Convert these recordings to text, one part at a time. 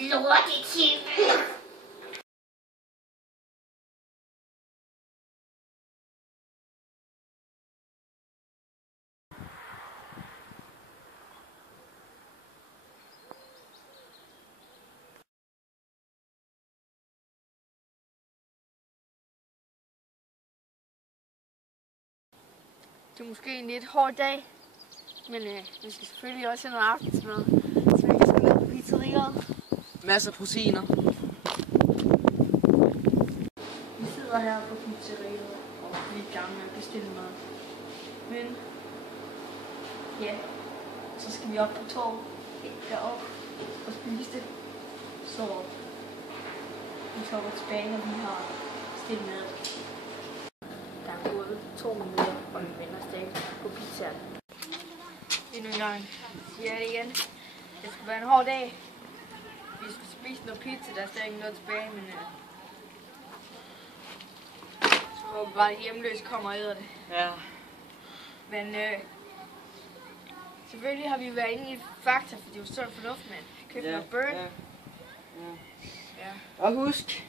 Lortetime. Det er måske en lidt hård dag, men vi skal selvfølgelig også have noget aftensmad, så vi kan sgu ned på pizzeriet. Masser af proteiner. Vi sidder her på pizzeriet, og vi er i gang med at bestille mad. Men ja, så skal vi op på torvet, deroppe og spise det. Så vi kommer tilbage, når vi har bestilt mad. Der er gået 2 minutter, og vi vender stadig på pizzaen. Endnu en gang siger jeg det igen. Det skal være en hård dag. Vi skal spise noget pizza, der er stadig ikke noget tilbage, men så håber vi bare, at hjemløse kommer og æder det. Ja. Men selvfølgelig har vi været inde i Fakta, for det er jo sund fornuft, mand. Køb noget burn. Ja. Og husk,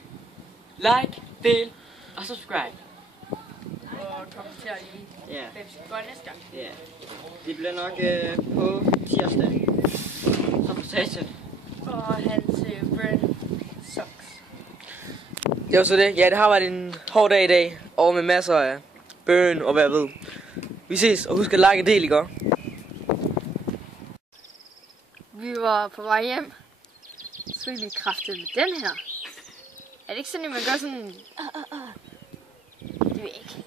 like, del og subscribe. Og kommenter lige, hvem skal gå næste gang. Ja. Det bliver nok på tirsdag. Som på station. Og hans burn socks. Det var så det. Ja, det har været en hård dag i dag. Og med masser af burn og hvad jeg ved. Vi ses, og husk at like og del, ikke? Vi var på vej hjem. Så fik vi kraftet med den her. Er det ikke sådan, at man gør sådan... Det ved jeg ikke.